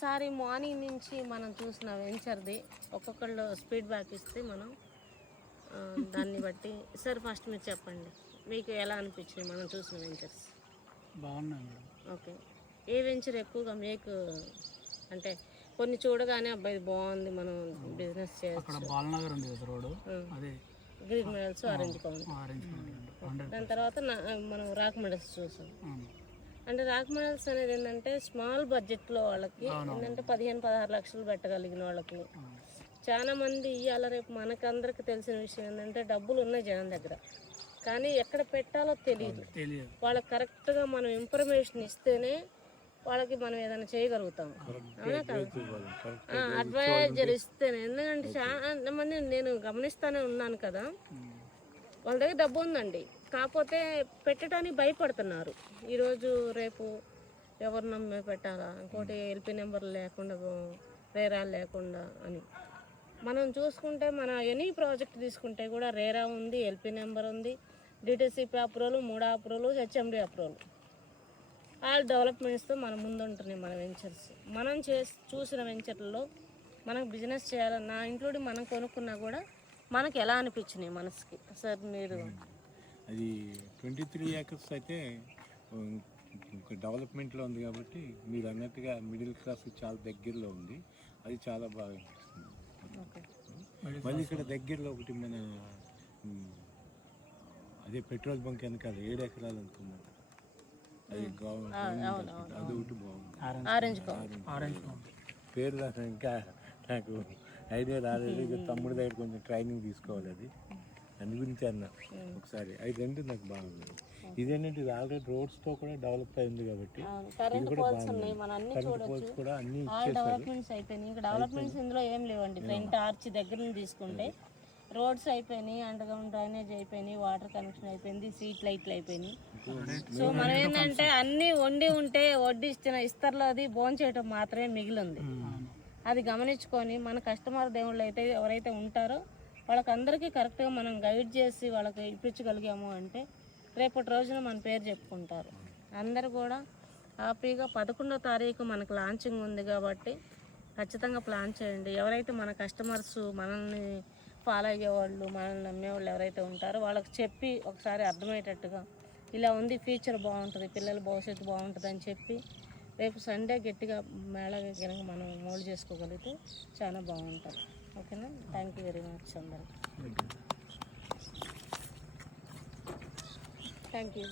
ఒకసారి మార్నింగ్ నుంచి మనం చూసిన వెంచర్ది ఒక్కొక్కళ్ళు స్పీడ్ బ్యాక్ ఇస్తే మనం దాన్ని బట్టి సార్ ఫస్ట్ మీరు చెప్పండి, మీకు ఎలా అనిపించింది మనం చూసిన వెంచర్స్? బాగున్నాయి మేడం. ఓకే, ఏ వెంచర్ ఎక్కువగా మీకు అంటే కొన్ని చూడగానే అబ్బాయి ఇది బాగుంది మనం బిజినెస్ అక్కడ చేయొచ్చు? బాలనగర్ ఉంది కదా రోడ్, అదే green medals orange count. Orange దాని తర్వాత మనం రాక్ మెడల్స్ చూసాం. అంటే రాక్ మెడల్స్ అనేది ఏంటంటే స్మాల్ బడ్జెట్లో వాళ్ళకి ఏంటంటే 15-16 లక్షలు పెట్టగలిగిన వాళ్ళకి చాలా మంది ఇవాళ రేపు మనకందరికి తెలిసిన విషయం ఏంటంటే డబ్బులు ఉన్నాయి జనం దగ్గర, కానీ ఎక్కడ పెట్టాలో తెలియదు. వాళ్ళకి కరెక్ట్గా మనం ఇన్ఫర్మేషన్ ఇస్తేనే వాళ్ళకి మనం ఏదైనా చేయగలుగుతాం. అవునా కాదు? అడ్వైజర్ ఇస్తేనే. ఎందుకంటే చాలా మంది నేను గమనిస్తూనే ఉన్నాను కదా, వాళ్ళ దగ్గర డబ్బు ఉందండి, కాకపోతే పెట్టడానికి భయపడుతున్నారు. ఈరోజు రేపు ఎవరు నమ్మే పెట్టాలా, ఇంకోటి ఎల్పీ నెంబర్ లేకుండా రేరా లేకుండా అని. మనం చూసుకుంటే మన ఎనీ ప్రాజెక్ట్ తీసుకుంటే కూడా రేరా ఉంది, ఎల్పీ నెంబర్ ఉంది, DTCP approval, 3 approval, HMD approval, all డెవలప్మెంట్స్తో మన ముందు ఉంటున్నాయి మన వెంచర్స్. మనం చూసిన వెంచర్లలో మనకు బిజినెస్ చేయాలన్నా ఇంక్లూడింగ్ మనం కొనుక్కున్నా కూడా మనకి ఎలా అనిపించినాయి మనసుకి సార్? మీరు అది 23 ఏకర్స్ అయితే డెవలప్మెంట్లో ఉంది కాబట్టి మీరు అన్నట్టుగా మిడిల్ క్లాస్ చాలా దగ్గరలో ఉంది, అది చాలా బాగా అనిపిస్తుంది. మళ్ళీ ఇక్కడ దగ్గరలో ఒకటి మన అదే పెట్రోల్ బంక్ వెనకాల 7 ఎకరాలు అనుకున్నాను, అది అది ఒకటి బాగుంది. ఆరెంజ్ పేరు నాకు ఇంకా నాకు ఐడియా రాలేదు, తమ్ముడి దగ్గర కొంచెం ట్రైనింగ్ తీసుకోవాలి, అది దాని గురించి అన్నా ఒకసారి. అది రెండు నాకు బాగుంది. ఇదేంటంటే ఇది ఆల్రెడీ రోడ్స్తో కూడా డెవలప్ అయింది కాబట్టి కరెంట్ పోల్స్ ఉన్నాయి, మనం అన్ని చూడొచ్చు. కూడా అన్ని డెవలప్మెంట్స్ అయిపోయినాయి. ఇంకా డెవలప్మెంట్స్ ఇందులో ఏం లేవండి. ఫ్రంట్ ఆర్చ్ దగ్గర నుంచి తీసుకుంటే రోడ్స్ అయిపోయినాయి, అండర్గ్రౌండ్ డ్రైనేజ్ అయిపోయినాయి, వాటర్ కనెక్షన్ అయిపోయింది, స్ట్రీట్ లైట్లు అయిపోయినాయి. సో మనం ఏంటంటే అన్నీ వడ్డిచ్చిన ఇస్తర్లో అది భోంచేయటం మాత్రమే మిగిలి ఉంది. అది గమనించుకొని మన కస్టమర్ దేవుళ్ళు అయితే ఎవరైతే ఉంటారో వాళ్ళకందరికీ కరెక్ట్గా మనం గైడ్ చేసి వాళ్ళకి ఇప్పించగలిగాము అంటే రేపటి రోజున మన పేరు చెప్పుకుంటారు అందరు కూడా హ్యాపీగా. 11వ తారీఖు మనకు లాంచింగ్ ఉంది కాబట్టి ఖచ్చితంగా ప్లాన్ చేయండి. ఎవరైతే మన కస్టమర్స్, మనల్ని ఫాలో అయ్యేవాళ్ళు, మనల్ని నమ్మేవాళ్ళు ఎవరైతే ఉంటారో వాళ్ళకి చెప్పి ఒకసారి అర్థమయ్యేటట్టుగా ఇలా ఉంది, ఫ్యూచర్ బాగుంటుంది, పిల్లల భవిష్యత్తు బాగుంటుంది అని చెప్పి రేపు సండే గట్టిగా మేళగా కనుక మనం మోల్డ్ చేసుకోగలిగితే చాలా బాగుంటుంది. ఓకేనా? థ్యాంక్ యూ వెరీ మచ్ అందరికి. Thank you.